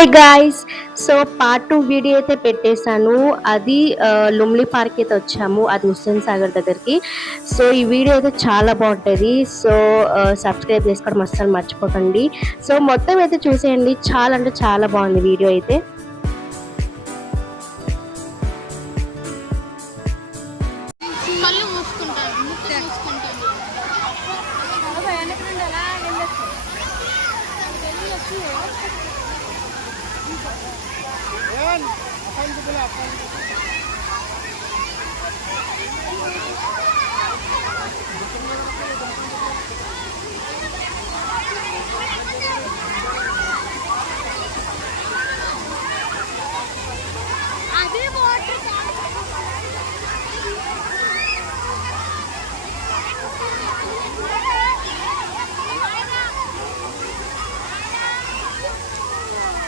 Hi guys. So part 2 వీడియో అయితే పెట్టేశాను. అది లుమ్లీ పార్క్ అయితే వచ్చాము, అది హుస్సేన్ సాగర్ దగ్గరికి. సో ఈ వీడియో అయితే చాలా బాగుంటుంది. సో సబ్స్క్రైబ్ చేసుకోవడం అస్సలు మర్చిపోకండి. సో మొత్తం అయితే చూసేయండి, చాలా అంటే చాలా బాగుంది వీడియో అయితే. కళ్ళు మూసుకుంటాను, ముక్కు మూసుకుంటాను.